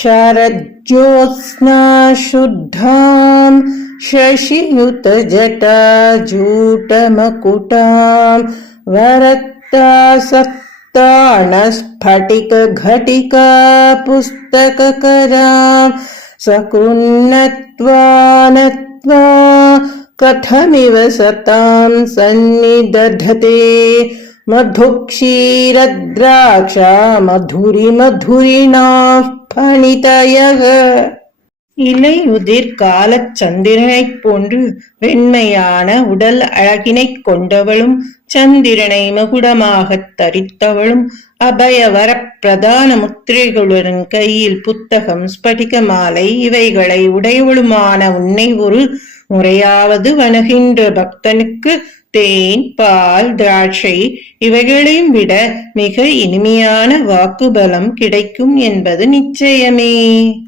शरज्योत्स्ना शुद्धां शशियुतजटाजूटमकुटां वरक्तासक्ताणस्फटिकघटिका पुस्तककरां सकृन्नत्वा नत्वा कथमिव सतां सन्निदधते मधुक्षीरद्राक्षा मधुरिमधुरिणा फणितयः. இலையுதிர் காலச் சந்திரனைப் போன்று வெண்மையான உடல் அழகினைக் கொண்டவளும் சந்திரனை மகுடமாகத் தரித்தவளும் அபயவர பிரதான முத்திரைகளுடன் கையில் புத்தகம் ஸ்படிக மாலை இவைகளை உடையவளுமான உன்னை ஒரு முறையாவது வணங்குகின்ற பக்தனுக்கு தேன் பால் திராட்சை இவைகளையும் விட மிக இனிமையான வாக்குபலம் கிடைக்கும் என்பது நிச்சயமே.